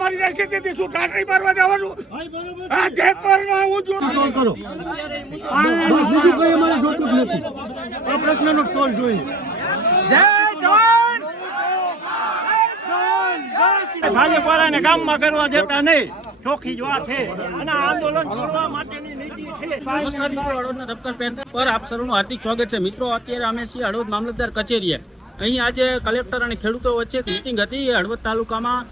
મારી જાય છે તેથી શું ટાટરી મારવા જવાનું? હા, જેત મારવા આવું છું. સોલ્વ કરો. બીજું કઈ અમારે જોતું જ નથી. આ પ્રશ્નનો સોલ્વ જોઈએ. જય જવાન. ભાજપવાળાને કામમાં કરવા દેતા નહીં, ચોખ્ખી જ વાત છે અને આંદોલન કરવા માટેની નીતિ છે. નમસ્કાર મિત્રો, હળવદના ધબકાર પર આપ સૌનું હાર્દિક સ્વાગત છે. મિત્રો, અત્યારે અમે છીએ હળવદ મામલતદાર કચેરીએ. અહીં આજે કલેક્ટર અને ખેડૂતો વચ્ચે મિટિંગ હતી. હળવદ તાલુકામાં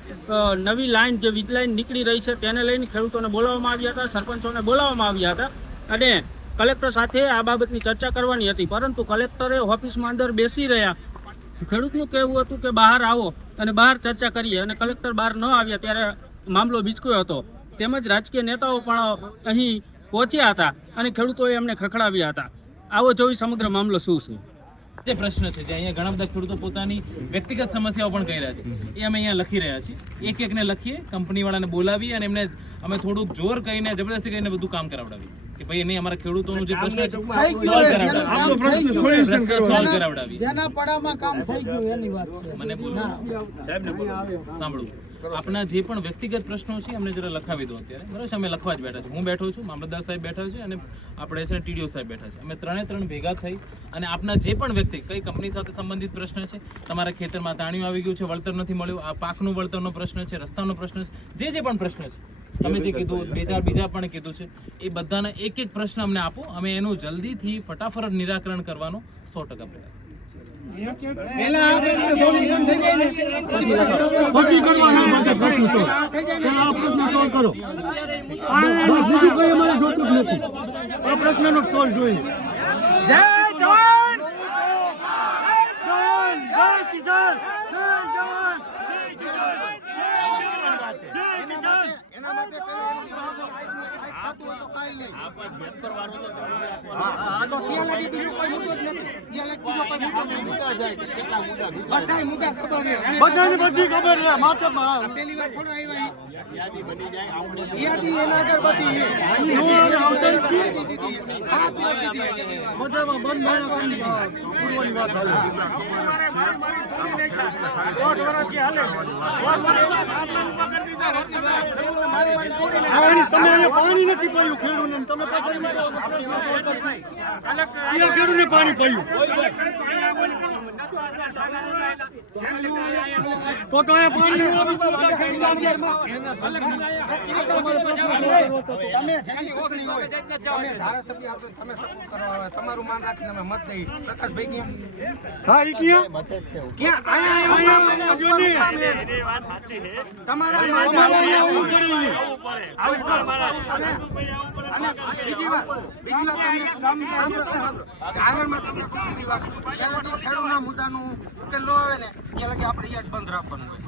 નવી લાઈન જે વીજ લાઈન નીકળી રહી છે તેને લઈને ખેડૂતોને બોલાવવામાં આવ્યા હતા, સરપંચોને બોલાવવામાં આવ્યા હતા અને કલેક્ટર સાથે આ બાબતની ચર્ચા કરવાની હતી. પરંતુ કલેક્ટરે ઓફિસમાં અંદર બેસી રહ્યા. ખેડૂતનું કહેવું હતું કે બહાર આવો અને બહાર ચર્ચા કરીએ, અને કલેક્ટર બહાર ન આવ્યા ત્યારે મામલો બીચક્યો હતો. તેમજ રાજકીય નેતાઓ પણ અહીં પહોંચ્યા હતા અને ખેડૂતોએ એમને ખખડાવ્યા હતા. આવો જોઈ સમગ્ર મામલો શું છે. જે પ્રશ્ન છે જે અહીંયા ઘણા બધા ખેડૂતો પોતાની વ્યક્તિગત સમસ્યાઓ પણ કહી રહ્યા છે, એ અમે અહીંયા લખી રહ્યા છીએ. એક એકને લખીએ, કંપનીવાળાને બોલાવી અને એમને અમે થોડુંક જોર કહીને જબરદસ્તી કહીને બધું કામ કરાવડાવીએ કે ભાઈ નહીં, અમારા ખેડૂતોનું જે પ્રશ્ન છે સોલ્વ કરાવડાવી. જેના પડામાં કામ થઈ ગયું એની વાત છે. મને બોલો સાહેબને બોલો, સાંભળો. આપણા જે પણ વ્યક્તિગત પ્રશ્નો છે અમને જરા લખાવી દો અત્યારે, બરાબર છે? અમે લખવા જ બેઠા છે. હું બેઠો છું, મામલતદાર સાહેબ બેઠા છે અને આપણે છે ટીડીઓ સાહેબ બેઠા છે. અમે ત્રણ ભેગા થઈ અને આપના જે પણ વ્યક્તિ કઈ કંપની સાથે સંબંધિત પ્રશ્ન છે, તમારા ખેતરમાં તાણિયું આવી ગયું છે, વળતર નથી મળ્યું, આ પાકનું વળતરનો પ્રશ્ન છે, રસ્તાનો પ્રશ્ન છે, જે પણ પ્રશ્ન છે તમે જે કીધું, બીજા પણ કીધું છે, એ બધાના એક એક પ્રશ્ન અમને આપો. અમે એનું જલ્દીથી ફટાફટ નિરાકરણ કરવાનો 100% પ્રયાસ કરીએ. પછી કરવાના માટે પ્રશ્ન સોલ્વ. આ પ્રશ્ન સોલ્વ કરો. બીજું કઈ અમારે જોતું જ નથી. આ પ્રશ્નનો સોલ્વ જોઈએ. જય જવાન. જય કિસાન. જય જવાન. એના માટે પહેલા થતું હોય તો કાંઈ નહીં. તો ત્યાં લગી બીજો કોઈ મુદ્દો જ નથી. ત્યાં લગી બીજો કોઈ મુદ્દો નહીં. બધાય મુદ્દા ખબર છે. બધાને બધી ખબર છે. માત્ર પહેલી વાર થોડો આવ્યા યાદી એના આગળ બધી છે. બધામાં બંધ પૂર્વની વાત હાલે. તમે અહીંયા પાણી નથી પાયું ખેડૂતને, તમે પાછળ ખેડૂતને પાણી પાયું તો અહીંયા પાણી તમે જેની ચૂંટણી હોય તમે ધારાસભ્ય આપો, તમે સપોર્ટ કરવા આવે, તમારું માન રાખીને અમે મત દઈએ. પ્રકાશભાઈ હા એ ક્યાં બીજી વાત જાહેરમાં તમને બીજી વાત ખેડૂતના મુદ્દાનું ઉકેલ ન આવે ને ત્યાં લગી આપણે યાદ બંધ રાખવાનું હોય.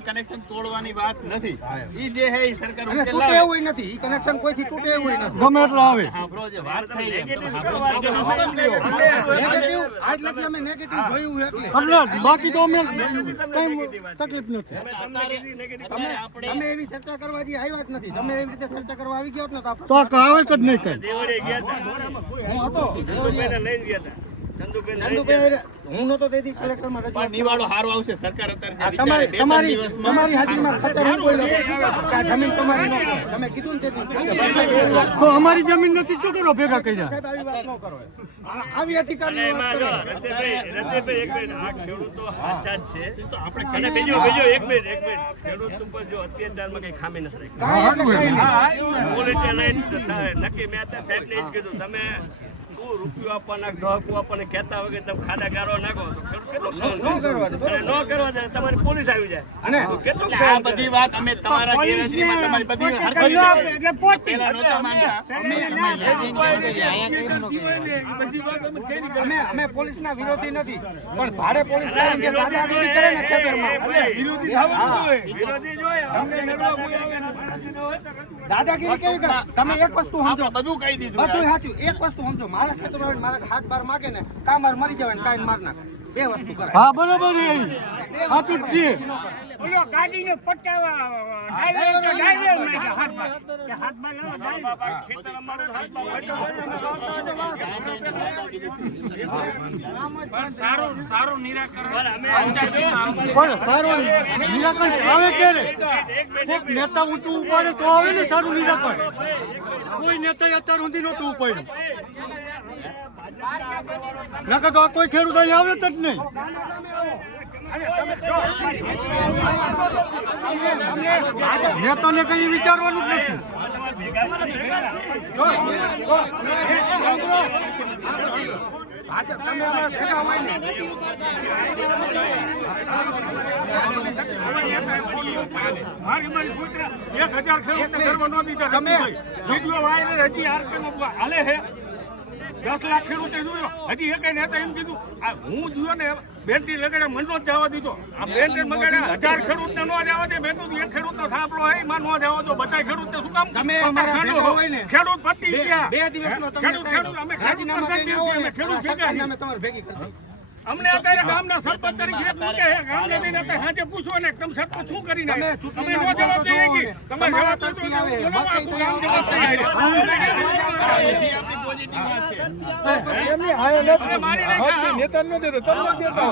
કનેક્શન તોડવાની વાત નથી. ઈ જે હે સરકાર તૂટે એવું નથી. ઈ કનેક્શન કોઈથી તૂટે એવું નથી. ગમે એટલા આવે. વાત થઈ આજ લગી અમે નેગેટિવ જોયું એટલે બાકી તો અમે કઈ તકલીફ નથી. તમે એવી ચર્ચા કરવા જે આવ્યા જ નથી. તમે એવી રીતે ચર્ચા કરવા આવી ગયા ને તો આવે જ નહીં કઈ. હું હતો હું નતો તેથી કલેક્ટરમાં રજૂઆત નિવાડો હારો આવશે. સરકાર અત્યારે તમારી હાજરીમાં ખતર હું બોલ્યો કે આ જમીન તમારી ન કરો. તમે કીધું ને તેથી તો અમારી જમીન નથી શું કરો ભેગા કર્યા? સાહેબ આવી વાત ન કરો. આવી અધિકારની વાત કરો. આ ખેડૂતો સાચા જ છે. તો આપણે અને બીજો એક મિનિટ ખેડૂત ઉપર જો અત્યાચારમાં કઈ ખામી નથી રાખી. પોલીસે લઈને નક્કી મેં અત્યારે સાહેબને જ કીધું તમે રૂપિયો આપવાના દહકું આપવાને કહેતા વગર તમે ખાડા ગારો નાખો તો કેટલું સહન ન કરવા દે તમારી પોલીસ આવી જાય. અને કેટલું આ બધી વાત અમે તમારા ગેરહાજરીમાં તમારી બધી એટલે પોટી અમે પોલીસના વિરોધી નથી, પણ ભાડે પોલીસ લાવીને જે દાદાગીરી કરે ને ખેતરમાં વિરોધી થવાનું હોય. વિરોધી જ હોય. દાદાગીરી કેવી કરે? તમે એક વસ્તુ સમજો, બધું કહી દીધું, બધું સાચું. એક વસ્તુ સમજો, મારા ખેતરમાં આવીને મારા હાથ બાર માગે ને, કામાર મરી જાય ને કાંઈ માર નાખે. બે વસ્તુ કરે. હા બરોબર છે સાચું જ છે. ઓલો ગાડીને પટાવા હાથમાં ખેતર અમારું સારું નિરાકરણ પણ સારું નિરાકરણ આવે ક્યારે? કોઈક નેતા ઊંચું ઉપાડે તો આવે ને સારું નિરાકરણ. કોઈ નેતા અત્યાર સુધી નહોતું ઉપાડ્યું. નકર તો આ કોઈ ખેડૂત અહીં આવે જ નહીં. નેતાને કઈ વિચારવાનું જ નથી. તમે અમારા ભેગા હોય ને, મારી છોકરા 1000 ખેડૂતને કરવા ન દીધા. તમે વિડીયો વાયરલ હજી આરકેમાં હાલે છે. 10 લાખ ખેડૂતે જોયો, હજી એક નેતા એમ કીધું હું જોયો ને બેટરી લગાડે મને જ જવા દીધો. આ બેટરી મગાડે 1000 ખેડૂતને ન જવા દે. મેં કીધું એક ખેડૂતનો થાપલો હોય એમાં ન જવા દો. બધા ખેડૂતને શું કામ? તમે અમારા ભેગા હોય ને, ખેડૂત પતી ગયા. 2 દિવસનો તમે ખેડૂત અમે રાજીનામા દઈને આવો ને, ખેડૂત સરકારને અમે તમારે ભેગી કરી દઈએ. અમને અત્યારે ગામના સરપંચ તરીકે એક મૂકે છે. ગામને જઈને અત્યારે સાંજે પૂછો ને તમે સરપંચ શું કરીને તમે આવ્યા? તમે ચૂંટણીના નો જવાબ દઈએ કે તમે તમારા જવાબ તરફથી દો આવે, તો બોલો, આખું ગામ મત દિવસ થઈ જાય. અરે મારી નાખ્યા. નેતા ન દેતો તમને દેતો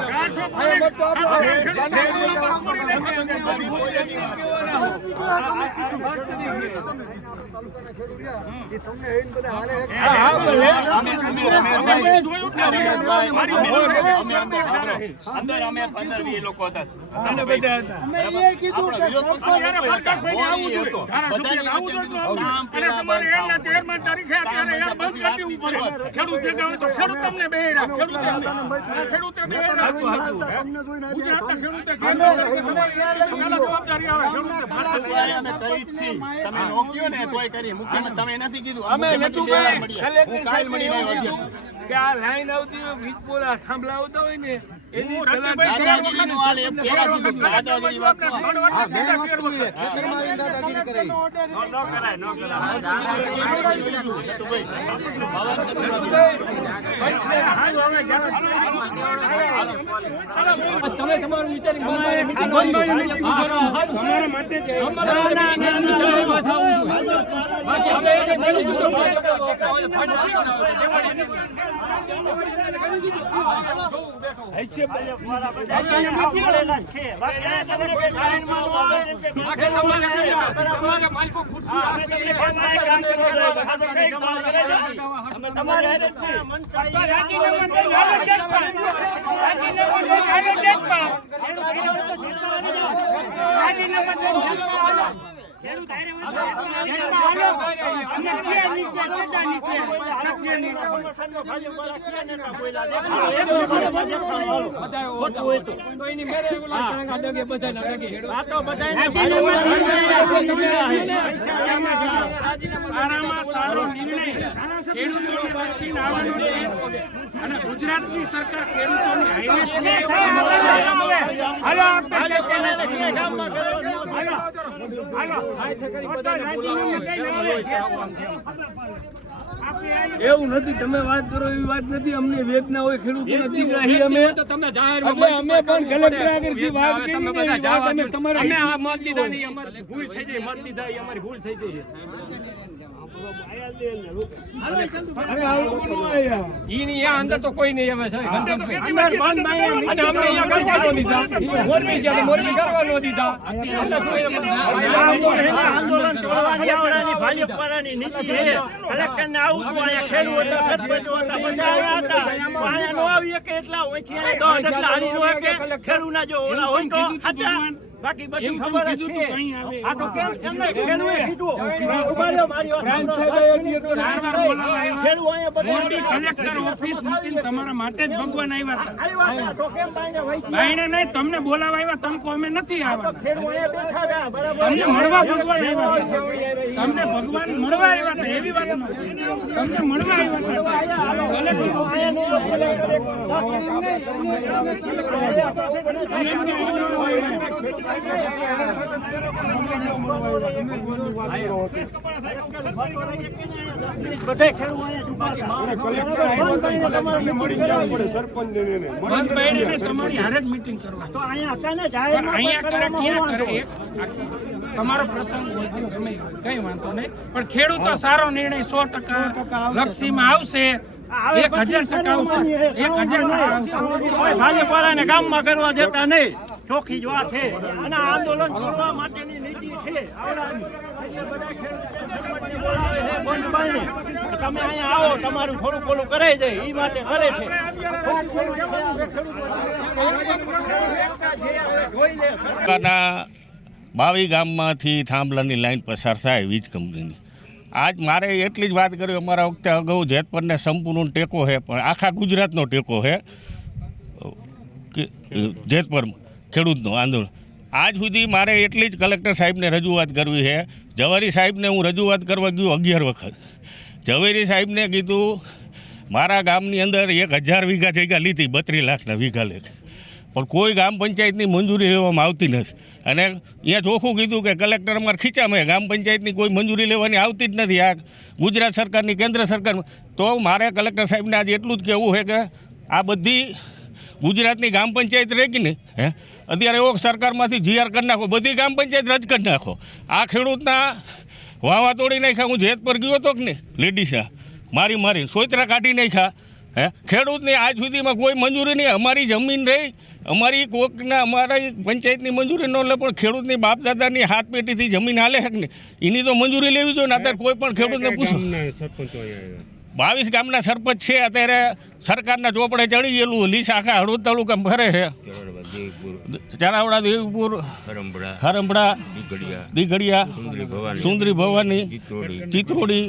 15-20 લોકો હતા. ચેરમેન તરીકે અત્યારે યાર બંધ કરી દેવું પડે. ખેડૂત ભેગા હોય તો ખેડૂત તમને બે ખેડૂતે બે ગુજરાતના ખેડૂતે જવાબદારી આવે. તમે નોક્યો ને તોય કરી મુખ્યમંત્રી તમે નથી કીધું અમે નતું કે આ લાઈન આવતી હોય વીજપોળા થાંભલા આવતા હોય ને એની દાદાગીરીનું હાલ એક પેલા કીધું દાદાગીરી વાત આ બે વસ્તુ છે, ખેતરમાં આવીને દાદાગીરી કરે. તમે તમારું વિચારી તમારા માટે છે. સારામાં સારો નિર્ણય ખેડૂતોને લક્ષીને આવવાનો છે અને ગુજરાતની સરકાર ખેડૂતોની હાઈવે છે. એવું નથી, તમે વાત કરો એવી વાત નથી. અમને વેદના હોય ખેડૂતો નથી. અમે પણ કલેક્ટર આગળથી વાત કરી તમારે મત દીધા નહીં. અમારી ભૂલ થઈ જાય, મત દીધા અમારી ભૂલ થઈ જાય. અંદર તો કોઈ નહીં આવે મોરબી કરવા ન દીધા. આંદોલન તોડવાની આવડાની ભાજપ વાળાની નીતિ છે. કલેક્ટરને આવું હતું, અહીંયા ખેડૂત હતા, ખરપેટો હતા, બધા આવ્યા હતા. અહીંયા નો આવીએ કે એટલા હોય કે 10 જેટલા હારી નો હોય કે ખેડૂતના જો ઓલા હોય તો હતા. બાકી બધું ખબર જ છે. આ તો કેમ એમને ખેડૂએ કીધું ઉભા રહ્યો મારી વાત મોરબી કલેક્ટર ઓફિસ મૂકીને તમારા માટે જ ભગવાન આવ્યા હતા. આવ્યા તો કેમ બાઈને વહી ભાઈને નહીં, તમને બોલાવા આવ્યા. તમે કહો અમે નથી આવ્યા. ખેડૂ અહીંયા બેઠા ગયા બરાબર. તમને મળવા ભગવાન આવ્યા હતા. તમને ભગવાન મળવા આવ્યા હતા એવી વાત નથી. તમને મળવા આવ્યા હતા. બધે ખેડૂત તમારી હારે જ મીટિંગ કરવા તો અહીંયા હતા ને જાહેરમાં અહીંયા કરે ક્યાં કરે એક આખી તમારો પ્રસંગ હોય કે ગમે હોય કઈ વાંધો નહીં પણ ખેડૂતો સારો નિર્ણય 100% લક્ષીમાં આવશે 1000% આવશે 1000% ભાજપવાળાને કામમાં કરવા દેતા નહીં ચોખ્ખી જ વાત છે અને આંદોલન કરવા માટેની નીતિ છે આવડાની. એટલે બધા ખેડૂતોને બોલાવે છે બંધ બાઈને. તમે અહીંયા આવો તમારું થોડું પોલું કરાઈ જાય એ માટે કરે છે. તાલુકાના 22 ગામમાંથી થાંભલાની લાઈન પસાર થાય વીજ કંપનીની. આજ મારે એટલી જ વાત કરી, અમારા વખતે અગાઉ જેતપરને સંપૂર્ણ ટેકો છે, પણ આખા ગુજરાતનો ટેકો છે જેતપર ખેડૂતનો આંદોલન. આજ સુધી મારે એટલી જ કલેક્ટર સાહેબને રજૂઆત કરવી છે. ઝવેરી સાહેબને હું રજૂઆત કરવા ગયો 11 વખત. ઝવેરી સાહેબને કીધું મારા ગામની અંદર 1000 વીઘા જગ્યા લીધી, 32 લાખના વીઘા લે, પણ કોઈ ગામ પંચાયતની મંજૂરી લેવામાં આવતી નથી. અને અહીંયા ચોખ્ખું કીધું કે કલેક્ટર અમારે ખીચામાં ગામ પંચાયતની કોઈ મંજૂરી લેવાની આવતી જ નથી. આ ગુજરાત સરકારની, કેન્દ્ર સરકાર. તો મારે કલેક્ટર સાહેબને આજે એટલું જ કહેવું છે કે આ બધી ગુજરાતની ગામ પંચાયત રહી ગઈ ને, અત્યારે એવો સરકારમાંથી જીઆર કરી નાખો, બધી ગામ પંચાયત રદ કરી નાખો. આ ખેડૂતના વાવા તોડી નાખ્યા. હું જેત પર ગયો હતો કે ને, લેડીસા મારી સોયત્રા કાઢી નાખ્યા. ખેડૂતને આજ સુધીમાં કોઈ મંજૂરી નહીં. અમારી જમીન રહી, અમારી કોકના અમારી પંચાયતની મંજૂરી ન લે, પણ ખેડૂતની બાપ દાદાની હાથ પેટીથી જમીન હાલે છે ને, એની તો મંજૂરી લેવી જોઈએ ને. અત્યારે કોઈ પણ ખેડૂતને પૂછો, 22 ગામના સરપંચ છે અત્યારે સરકારના ચોપડે ચડી ગયેલું. લીસ આખા હળવદ તાલુકામાં ફરે છે. ચારાવડા, દેવપુર, હરંભડા, દીઘડિયા, સુંદરી ભવાની, ચિત્રોડી.